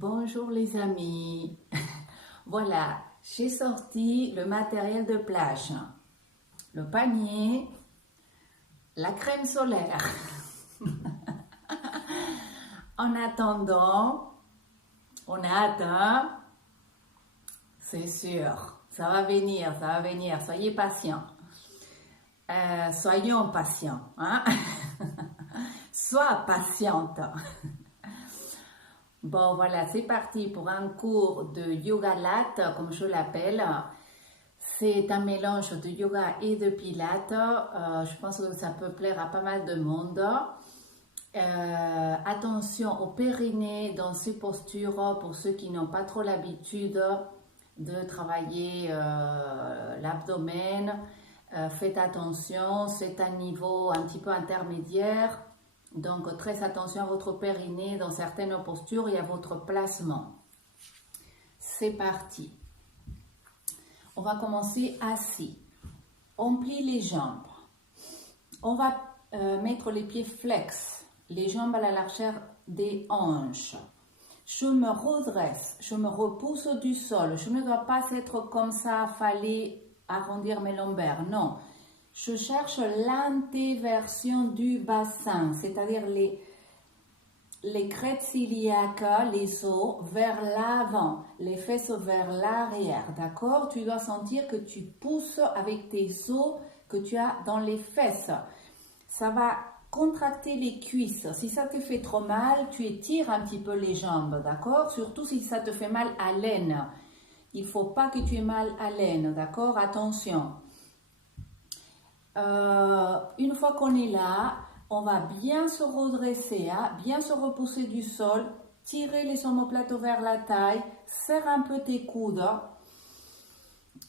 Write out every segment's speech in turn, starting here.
Bonjour les amis, voilà, j'ai sorti le matériel de plage, le panier, la crème solaire. En attendant, on a hâte, hein? C'est sûr, ça va venir, soyez patients. Soyons patients, hein? Sois patiente. Bon, voilà, c'est parti pour un cours de yoga latte, comme je l'appelle. C'est un mélange de yoga et de pilates. Je pense que ça peut plaire à pas mal de monde. Attention au périnée dans ces postures pour ceux qui n'ont pas trop l'habitude de travailler l'abdomen. Faites attention, c'est un niveau un petit peu intermédiaire. Donc, très attention à votre périnée dans certaines postures et à votre placement. C'est parti. On va commencer assis. On plie les jambes. On va mettre les pieds flex, les jambes à la largeur des hanches. Je me redresse, je me repousse du sol. Je ne dois pas être comme ça, fallait arrondir mes lombaires. Non. Je cherche l'antéversion du bassin, c'est-à-dire les crêtes iliaques, les os vers l'avant, les fesses vers l'arrière, d'accord? Tu dois sentir que tu pousses avec tes os que tu as dans les fesses. Ça va contracter les cuisses. Si ça te fait trop mal, tu étires un petit peu les jambes, d'accord? Surtout si ça te fait mal à l'aine. Il ne faut pas que tu aies mal à l'aine, d'accord? Attention. Une fois qu'on est là, on va bien se redresser, hein, bien se repousser du sol, tirer les omoplates vers la taille, serre un peu tes coudes,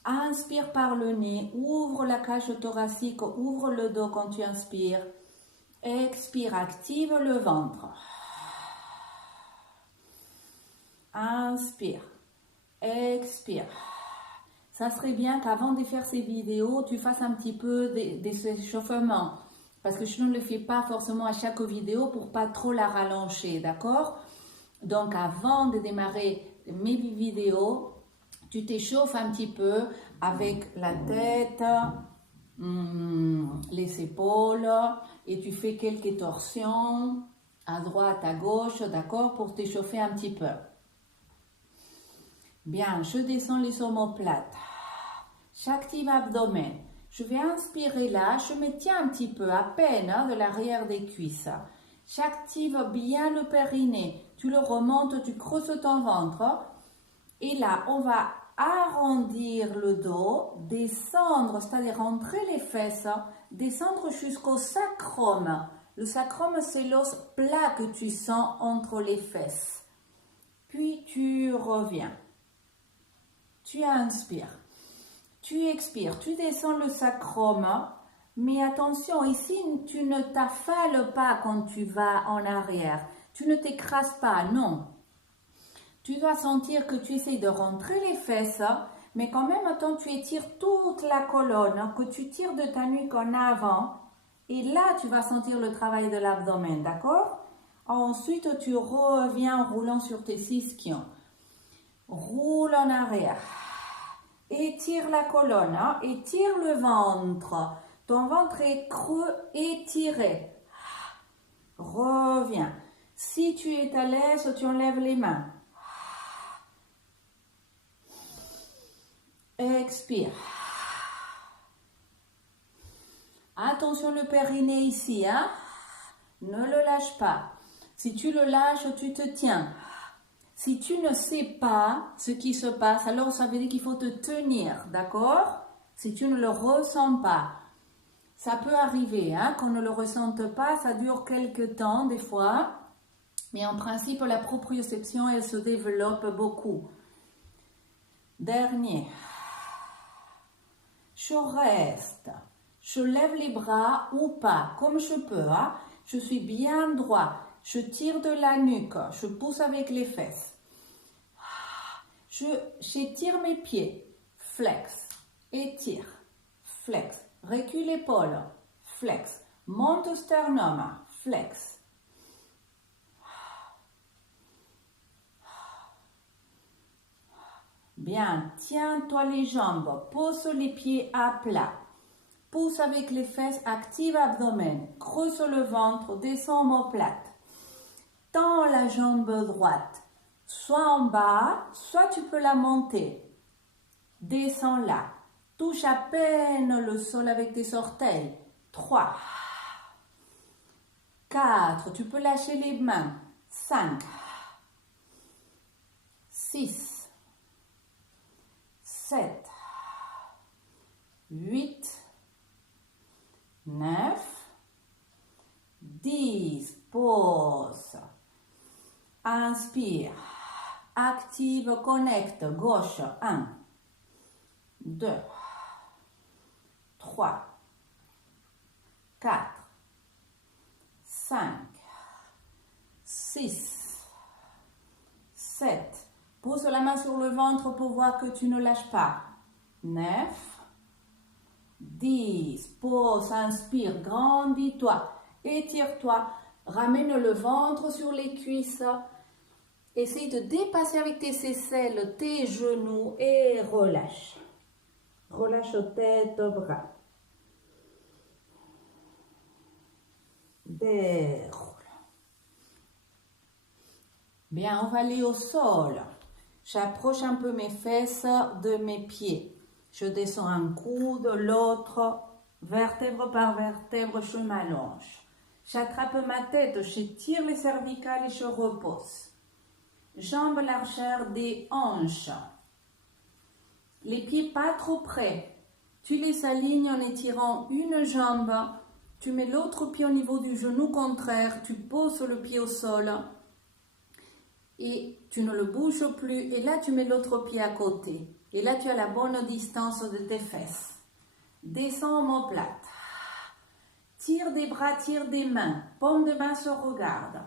inspire par le nez, ouvre la cage thoracique, ouvre le dos quand tu inspires, expire, active le ventre, inspire, expire. Ça serait bien qu'avant de faire ces vidéos, tu fasses un petit peu des échauffements. Parce que je ne le fais pas forcément à chaque vidéo pour pas trop la rallonger, d'accord? Donc avant de démarrer mes vidéos, tu t'échauffes un petit peu avec la tête, les épaules, et tu fais quelques torsions à droite, à gauche, d'accord? Pour t'échauffer un petit peu. Bien, je descends les omoplates. J'active l'abdomen. Je vais inspirer là, je me tiens un petit peu, à peine, hein, de l'arrière des cuisses. J'active bien le périnée. Tu le remontes, tu creuses ton ventre. Et là, on va arrondir le dos, descendre, c'est-à-dire rentrer les fesses, descendre jusqu'au sacrum. Le sacrum, c'est l'os plat que tu sens entre les fesses. Puis tu reviens. Tu inspires. Tu expires, tu descends le sacrum, mais attention, ici, tu ne t'affales pas quand tu vas en arrière. Tu ne t'écrases pas, non. Tu dois sentir que tu essaies de rentrer les fesses, mais qu'en même temps, tu étires toute la colonne, que tu tires de ta nuque en avant. Et là, tu vas sentir le travail de l'abdomen, d'accord? Ensuite, tu reviens en roulant sur tes ischions. Roule en arrière. Étire la colonne, hein? Étire le ventre. Ton ventre est creux, étiré. Reviens. Si tu es à l'aise, tu enlèves les mains. Expire. Attention le périnée ici, hein? Ne le lâche pas. Si tu le lâches, tu te tiens. Si tu ne sais pas ce qui se passe, alors ça veut dire qu'il faut te tenir, d'accord? Si tu ne le ressens pas. Ça peut arriver, hein, qu'on ne le ressente pas, ça dure quelques temps des fois. Mais en principe, la proprioception, elle se développe beaucoup. Dernier. Je reste. Je lève les bras ou pas, comme je peux, hein. Je suis bien droit. Je tire de la nuque. Je pousse avec les fesses. J'étire mes pieds. Flex. Étire. Flex. Recule l'épaule. Flex. Monte au sternum. Flex. Bien, tiens-toi les jambes, pose les pieds à plat. Pousse avec les fesses, active abdomen, creuse le ventre, descends omoplate. Tends la jambe droite, soit en bas, soit tu peux la monter. Descends-la. Touche à peine le sol avec tes orteils. 3. 4. Tu peux lâcher les mains. 5. 6. 7. 8. 9. 10. Pause. Inspire. Active, connecte. Gauche. 1. 2. 3. 4. 5. 6. 7. Pose la main sur le ventre pour voir que tu ne lâches pas. 9. 10. Pause, inspire, grandis-toi, étire-toi, ramène le ventre sur les cuisses. Essaye de dépasser avec tes aisselles tes genoux et relâche. Relâche tête, bras. Déroule. Bien, on va aller au sol. J'approche un peu mes fesses de mes pieds. Je descends un coude, l'autre, vertèbre par vertèbre, je m'allonge. J'attrape ma tête, j'étire les cervicales et je repose. Jambes largeur des hanches. Les pieds pas trop près. Tu les alignes en étirant une jambe. Tu mets l'autre pied au niveau du genou contraire. Tu poses le pied au sol. Et tu ne le bouges plus. Et là, tu mets l'autre pied à côté. Et là, tu as la bonne distance de tes fesses. Descends omoplate. Tire des bras, tire des mains. Paume de main se regarde.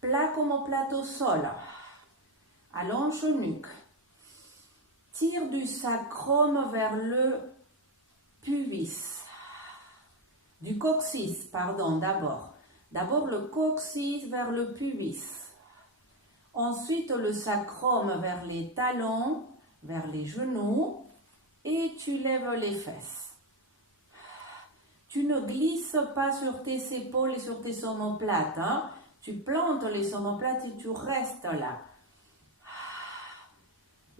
Plaque omoplate au sol. Allonge nuque. Tire du sacrum vers le pubis. Du coccyx, pardon, d'abord. D'abord le coccyx vers le pubis. Ensuite le sacrum vers les talons, vers les genoux. Et tu lèves les fesses. Tu ne glisses pas sur tes épaules et sur tes omoplates. Hein? Tu plantes les omoplates et tu restes là.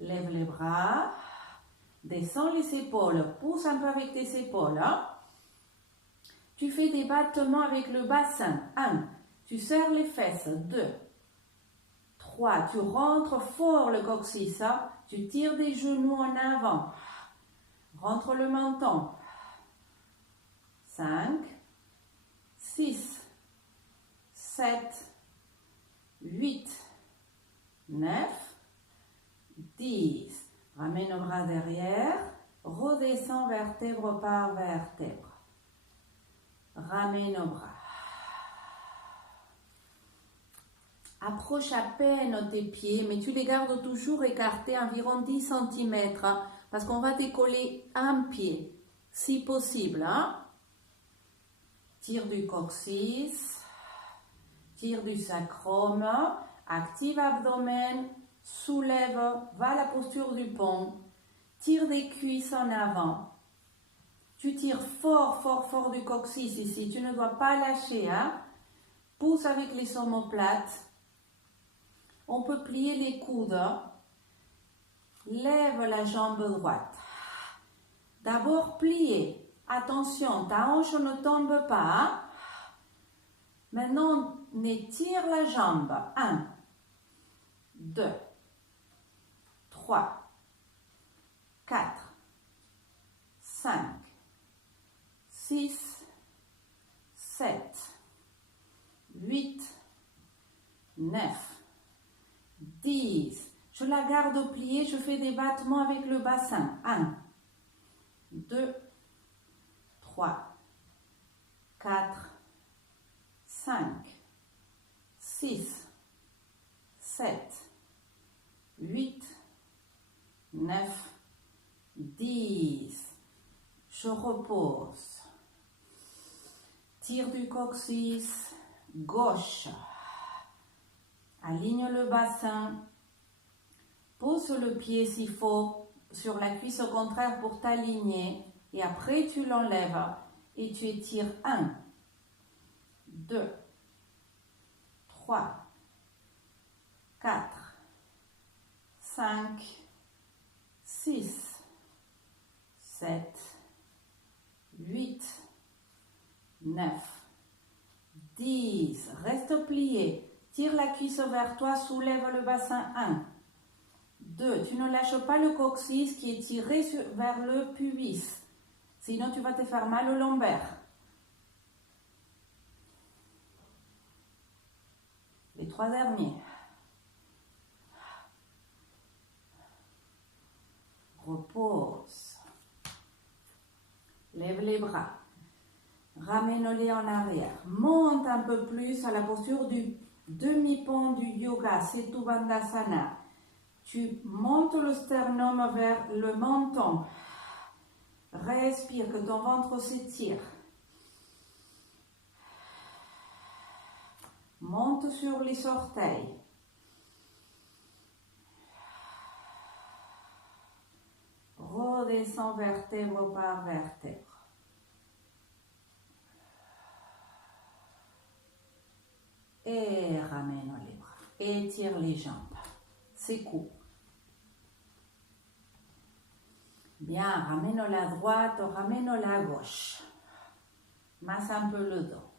Lève les bras, descends les épaules, pousse un peu avec tes épaules. Hein? Tu fais des battements avec le bassin. 1. Tu serres les fesses. 2. 3. Tu rentres fort le coccyx. Hein? Tu tires des genoux en avant. Rentre le menton. 5. 6. 7. 8. 9. 10. Ramène le bras derrière. Redescends vertèbre par vertèbre. Ramène le bras. Approche à peine tes pieds, mais tu les gardes toujours écartés environ 10 cm. Parce qu'on va décoller un pied, si possible. Hein? Tire du coccyx. Tire du sacrum. Active abdomen. Soulève, va à la posture du pont, tire des cuisses en avant. Tu tires fort, fort, fort du coccyx ici, tu ne dois pas lâcher. Hein? Pousse avec les omoplates. On peut plier les coudes. Lève la jambe droite. D'abord plier. Attention, ta hanche ne tombe pas. Hein? Maintenant, on étire la jambe. 1, 2, 3, 4, 5, 6, 7, 8, 9, 10. Je la garde pliée, je fais des battements avec le bassin. 1, 2, 3, 4, 5, 6, 7, 8, 9, 10. Je repose. Tire du coccyx gauche. Aligne le bassin. Pose pousses le pied s'il faut sur la cuisse au contraire pour t'aligner. Et après, tu l'enlèves et tu étires 1, 2, 3, 4, 5, 6, 7, 8, 9, 10. Reste plié. Tire la cuisse vers toi, soulève le bassin. 1, 2. Tu ne lâches pas le coccyx qui est tiré vers le pubis. Sinon, tu vas te faire mal au lombaire. Les 3 derniers. Repose. Lève les bras. Ramène-les en arrière. Monte un peu plus à la posture du demi-pont du yoga, Setu Bandhasana. Tu montes le sternum vers le menton. Respire, que ton ventre s'étire. Monte sur les orteils. Redescends vertèbre par vertèbre. Et ramène les bras. Étire les jambes. Secoue. Bien, ramène-la à droite, ramène-la à gauche. Masse un peu le dos.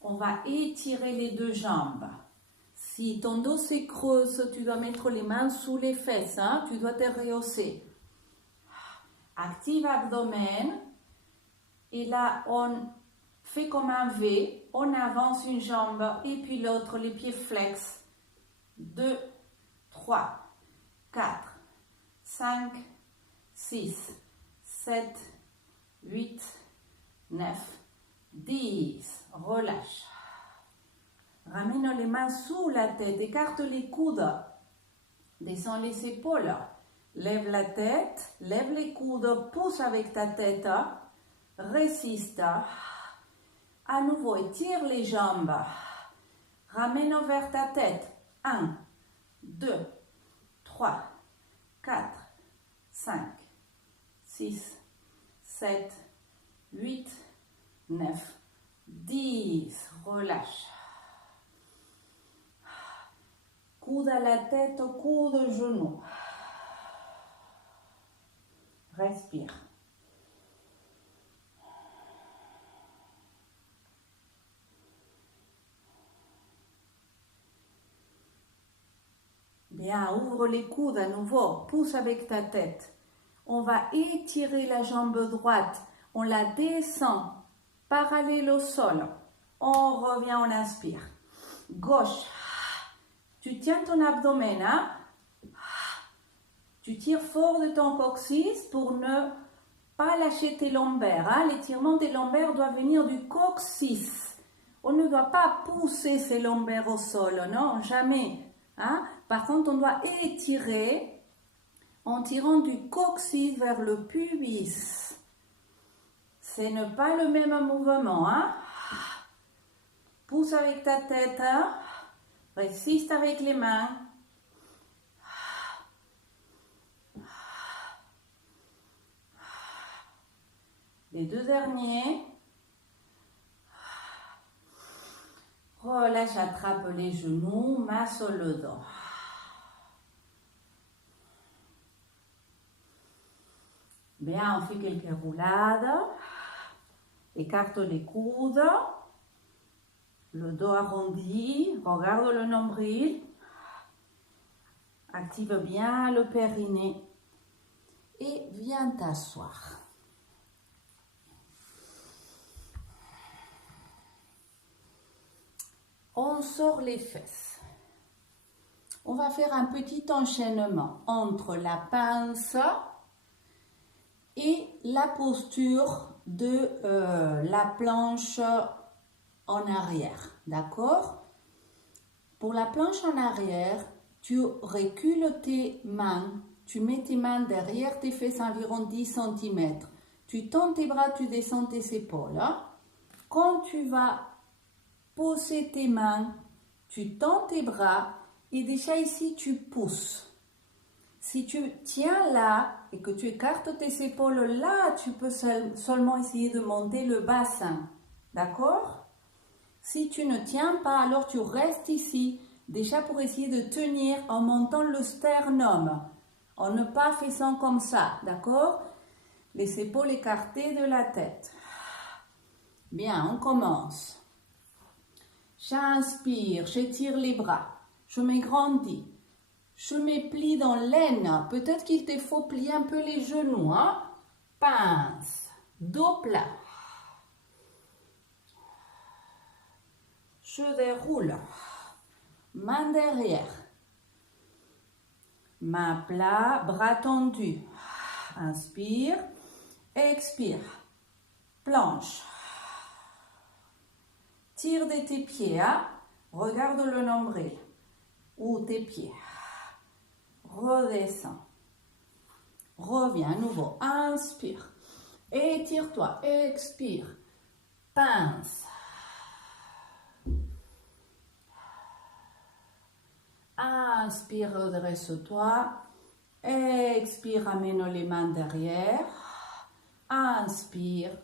On va étirer les 2 jambes. Si ton dos se creuse, tu dois mettre les mains sous les fesses. Hein? Tu dois te rehausser. Active abdomen. Et là, on fait comme un V. On avance une jambe et puis l'autre, les pieds flex. 2, 3, 4, 5, 6, 7, 8, 9, 10. Relâche. Ramène les mains sous la tête. Écarte les coudes. Descends les épaules. Lève la tête. Lève les coudes. Pousse avec ta tête. Résiste. À nouveau, étire les jambes. Ramène vers ta tête. 1, 2, 3, 4, 5, 6, 7, 8, 9, 10. Relâche. Coude à la tête, coude, genou. Respire. Bien, ouvre les coudes à nouveau. Pousse avec ta tête. On va étirer la jambe droite. On la descend parallèle au sol. On revient, on inspire. Gauche. Tu tiens ton abdomen. Hein? Tu tires fort de ton coccyx pour ne pas lâcher tes lombaires. Hein? L'étirement des lombaires doit venir du coccyx. On ne doit pas pousser ses lombaires au sol. Non, jamais. Hein? Par contre, on doit étirer en tirant du coccyx vers le pubis. Ce n'est pas le même mouvement. Hein? Pousse avec ta tête. Hein? Résiste avec les mains. Les 2 derniers. Relâche, attrape les genoux, masse le dos. Bien, on fait quelques roulades. Écarte les coudes. Le dos arrondi. Regarde le nombril. Active bien le périnée. Et viens t'asseoir. On sort les fesses. On va faire un petit enchaînement entre la pince et la posture de la planche en arrière. D'accord? Pour la planche en arrière, tu recules tes mains. Tu mets tes mains derrière tes fesses environ 10 cm. Tu tends tes bras, tu descends tes épaules. Quand tu vas poser tes mains, tu tends tes bras Et déjà ici, tu pousses. Si tu tiens là et que tu écartes tes épaules là, tu peux seulement essayer de monter le bassin. D'accord? Si tu ne tiens pas, alors tu restes ici, déjà pour essayer de tenir en montant le sternum. En ne pas faisant comme ça, d'accord? Les épaules écartées de la tête. Bien, on commence. J'inspire, j'étire les bras, je m'agrandis, je me plie dans l'aine. Peut-être qu'il te faut plier un peu les genoux, hein? Pince, dos plat. Je déroule, main derrière, main plat, bras tendus. Inspire, expire, planche. Tire de tes pieds, hein? Regarde le nombril ou tes pieds. Redescends. Reviens à nouveau. Inspire. Étire-toi. Expire. Pince. Inspire, redresse-toi. Expire, amène les mains derrière. Inspire.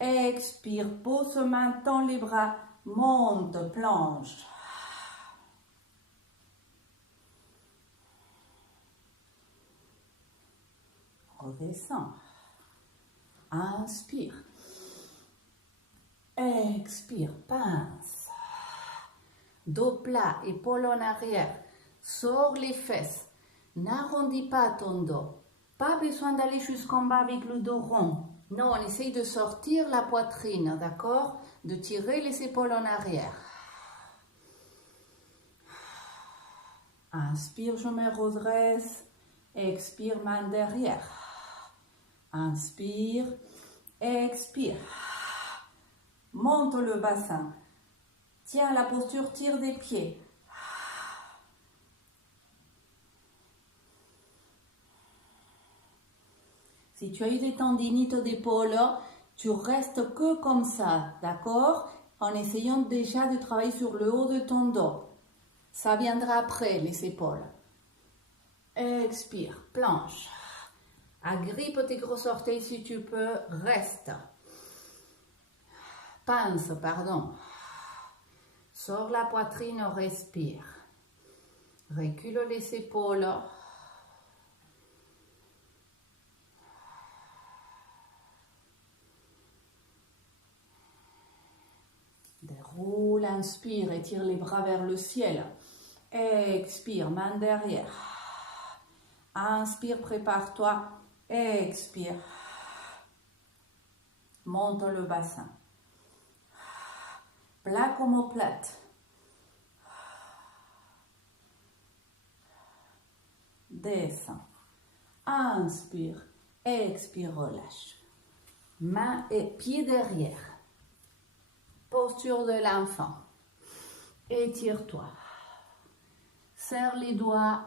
Expire, pose maintenant les bras. Monte, planche. Redescends. Inspire. Expire, pince. Dos plat, épaule en arrière. Sors les fesses. N'arrondis pas ton dos. Pas besoin d'aller jusqu'en bas avec le dos rond. Non, on essaye de sortir la poitrine, d'accord? De tirer les épaules en arrière. Inspire, je me redresse. Expire, main derrière. Inspire, expire. Monte le bassin. Tiens la posture, tire des pieds. Si tu as eu des tendinites d'épaule, tu restes que comme ça, d'accord? En essayant déjà de travailler sur le haut de ton dos. Ça viendra après, les épaules. Expire, planche. Agrippe tes gros orteils si tu peux, reste. Pince, pardon. Sors la poitrine, respire. Recule les épaules. Déroule, inspire, étire les bras vers le ciel. Expire, main derrière. Inspire, prépare-toi. Expire. Monte le bassin. Plat comme omoplate. Descends. Inspire. Expire, relâche. Main et pied derrière. Posture de l'enfant. Étire-toi. Serre les doigts.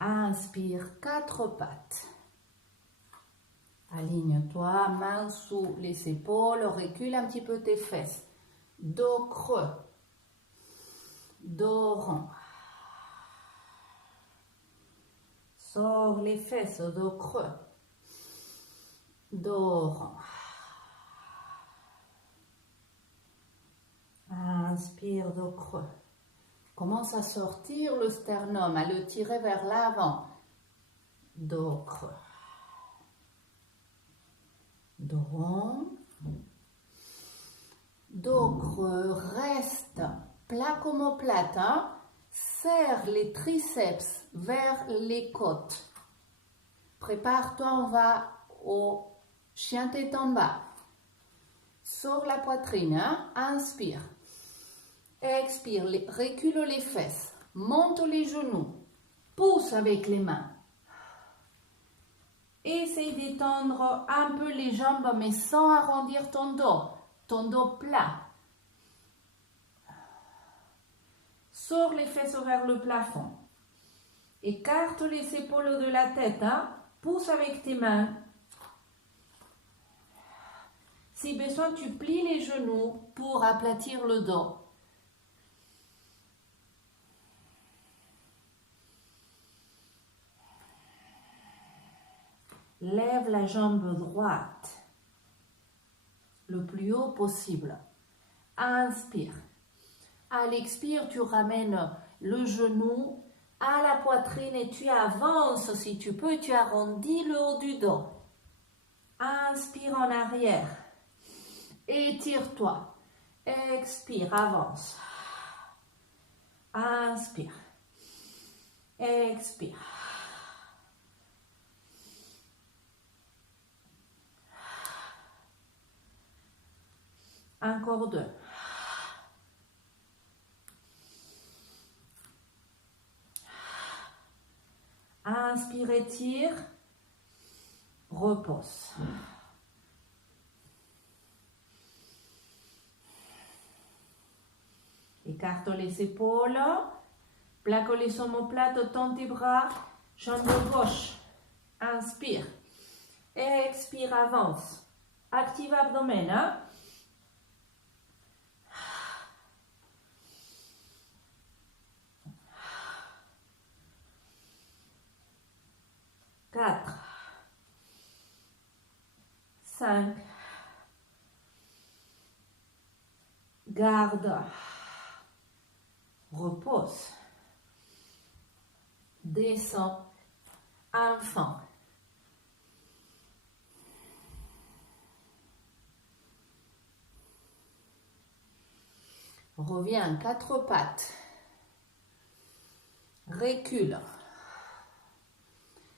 Inspire, quatre pattes. Aligne-toi, main sous les épaules, recule un petit peu tes fesses. Dos creux. Dos rond. Sors les fesses, dos creux. Dos rond. Inspire, dos creux. Commence à sortir le sternum, à le tirer vers l'avant. Dos creux. Dos rond. Dos creux, reste plat comme omoplate. Hein? Serre les triceps vers les côtes. Prépare-toi, on va au chien tête en bas. Sors la poitrine, hein? Inspire. Expire, recule les fesses, monte les genoux, pousse avec les mains. Essaye d'étendre un peu les jambes, mais sans arrondir ton dos plat. Sors les fesses vers le plafond. Écarte les épaules de la tête, hein? Pousse avec tes mains. Si besoin, tu plies les genoux pour aplatir le dos. Lève la jambe droite le plus haut possible. Inspire. À l'expire, tu ramènes le genou à la poitrine et tu avances si tu peux, tu arrondis le haut du dos. Inspire en arrière. Étire-toi. Expire, avance. Inspire. Expire. Encore 2. Inspire, étire. Repose. Écarte les épaules. Plaque les omoplates, tends tes bras. Jambe gauche. Inspire. Expire, avance. Active abdomen. Hein? Quatre. 5. Garde. Repose. Descends. Enfant. Reviens, 4 pattes. Recule.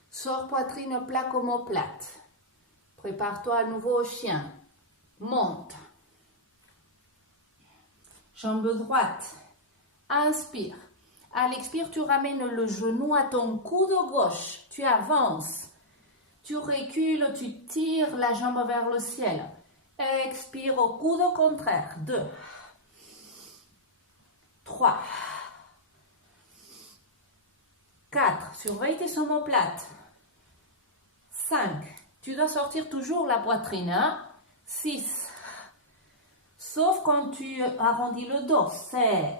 Sors poitrine plaque omoplate. Prépare-toi à nouveau au chien. Monte. Jambe droite. Inspire. À l'expire, tu ramènes le genou à ton coude gauche. Tu avances. Tu recules, tu tires la jambe vers le ciel. Expire au coude contraire. 2. 3. 4. Surveille tes omoplates. 5. Tu dois sortir toujours la poitrine. Hein? 6. Sauf quand tu arrondis le dos. 7.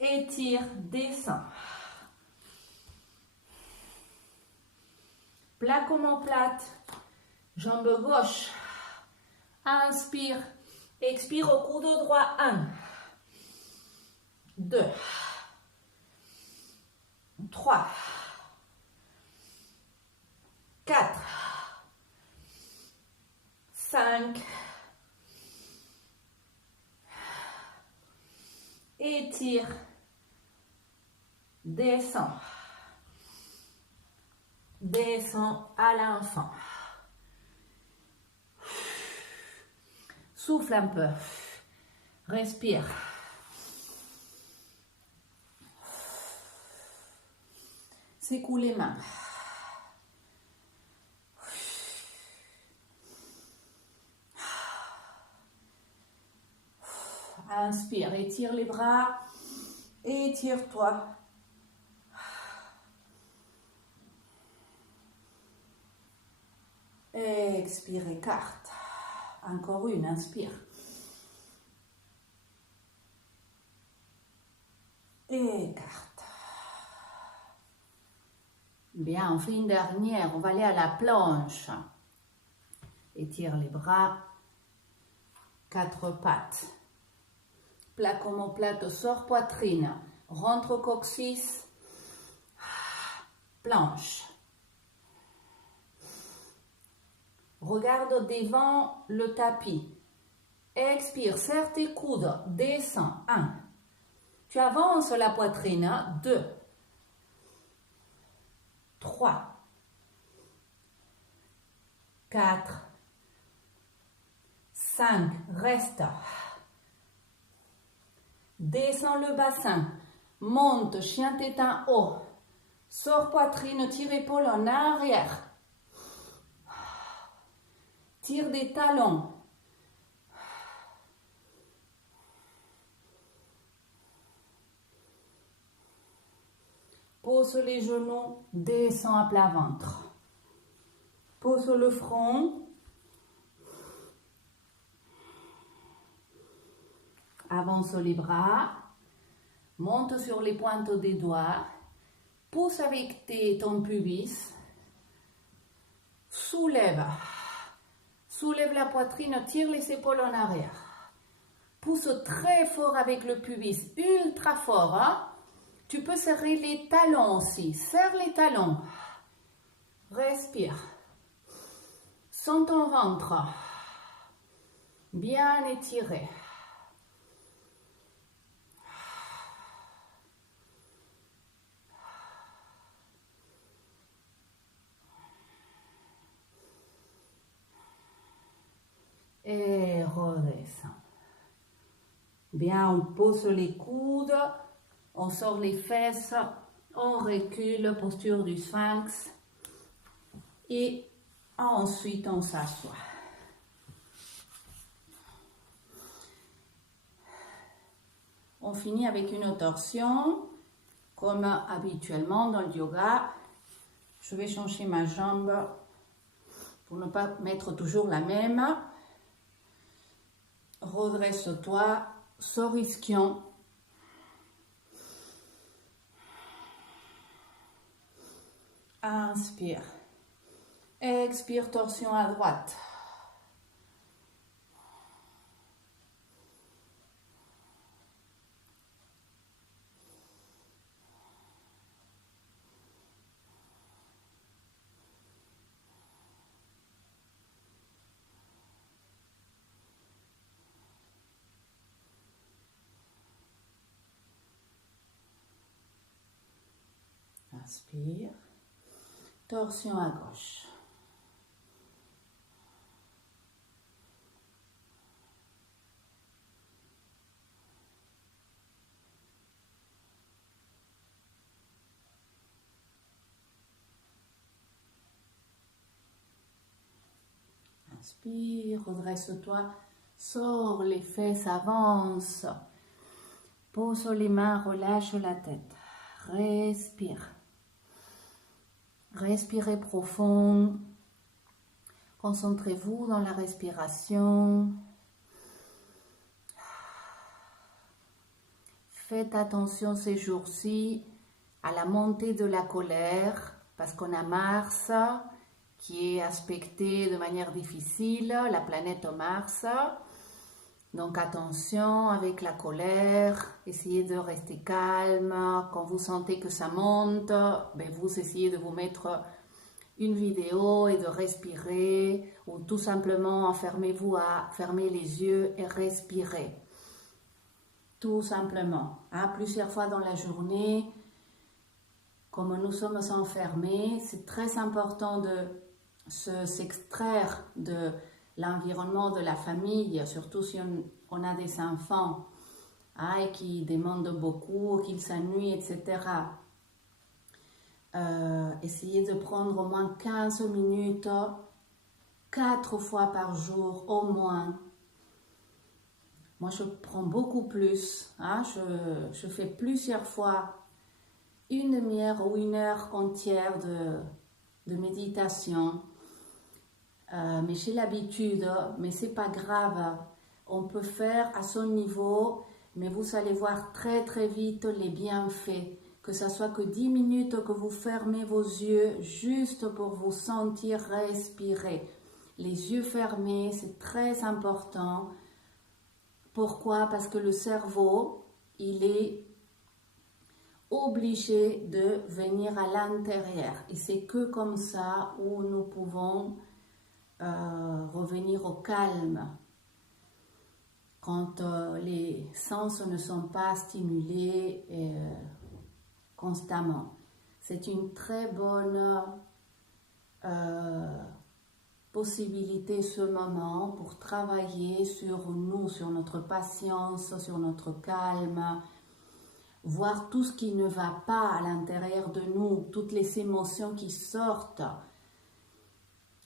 Étire, descends. Plaque omoplate. Jambe gauche. Inspire. Expire au coude droit. 1. 2. 3. 4. 5. Étire. Descends. Descends à l'enfant. Souffle un peu. Respire. Secoue les mains. Inspire, étire les bras. Étire-toi. Expire, écarte. Encore une, inspire. Écarte. Bien, on fait une dernière. On va aller à la planche. Étire les bras. 4 pattes. Plaque omoplate, sors poitrine. Rentre coccyx. Planche. Regarde devant le tapis. Expire, serre tes coudes. Descends. 1. Tu avances la poitrine. 2. 3. 4. 5. Reste. Descends le bassin. Monte, chien tête en haut. Sors poitrine, tire épaule en arrière. Tire des talons. Pose les genoux, descends à plat ventre. Pose le front. avance les bras, monte sur les pointes des doigts, pousse avec ton pubis, soulève la poitrine, tire les épaules en arrière, pousse très fort avec le pubis, ultra fort, hein? Tu peux serrer les talons aussi, serre les talons, respire, sens ton ventre, bien étiré. Et redescend. Bien, on pose les coudes, on sort les fesses, on recule, posture du sphinx. Et ensuite, on s'assoit. On finit avec une torsion, comme habituellement dans le yoga. Je vais changer ma jambe pour ne pas mettre toujours la même. Redresse-toi, sors ischion. Inspire. Expire, torsion à droite. Inspire. Torsion à gauche. Inspire, redresse-toi, sors les fesses, avance. Pose les mains, relâche la tête. Respire. Respirez profond. Concentrez-vous dans la respiration. Faites attention ces jours-ci à la montée de la colère, parce qu'on a Mars qui est aspecté de manière difficile, la planète Mars. Donc attention avec la colère, essayez de rester calme. Quand vous sentez que ça monte, ben vous essayez de vous mettre une vidéo et de respirer, ou tout simplement enfermez-vous à fermer les yeux et respirer. Tout simplement, hein, plusieurs fois dans la journée. Comme nous sommes enfermés, c'est très important de s'extraire de l'environnement de la famille, surtout si on a des enfants, hein, et qui demandent beaucoup, qu'ils s'ennuient, etc. Essayez de prendre au moins 15 minutes, 4 fois par jour au moins. Moi, je prends beaucoup plus, hein, je fais plusieurs fois une demi-heure ou une heure entière de méditation. Mais j'ai l'habitude, mais c'est pas grave, on peut faire à son niveau, mais vous allez voir très très vite les bienfaits, que ce soit que 10 minutes que vous fermez vos yeux juste pour vous sentir respirer. Les yeux fermés, c'est très important. Pourquoi? Parce que le cerveau, il est obligé de venir à l'intérieur, et c'est que comme ça où nous pouvons revenir au calme quand les sens ne sont pas stimulés constamment. C'est une très bonne possibilité ce moment pour travailler sur nous, sur notre patience, sur notre calme, voir tout ce qui ne va pas à l'intérieur de nous, toutes les émotions qui sortent.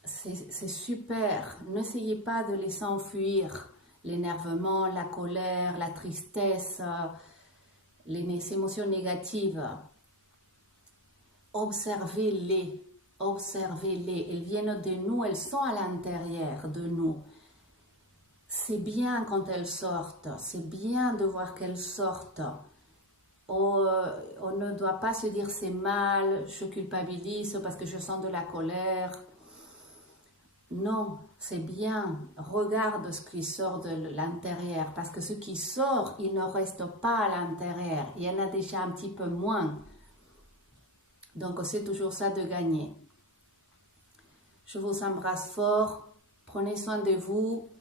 C'est super. N'essayez pas de les enfuir. L'énervement, la colère, la tristesse, les émotions négatives. Observez-les. Observez-les. Elles viennent de nous, elles sont à l'intérieur de nous. c'est bien quand elles sortent, c'est bien de voir qu'elles sortent. On ne doit pas se dire c'est mal, je culpabilise parce que je sens de la colère. Non, c'est bien. Regarde ce qui sort de l'intérieur parce que ce qui sort, il ne reste pas à l'intérieur. Il y en a déjà un petit peu moins. Donc c'est toujours ça de gagner. Je vous embrasse fort. Prenez soin de vous.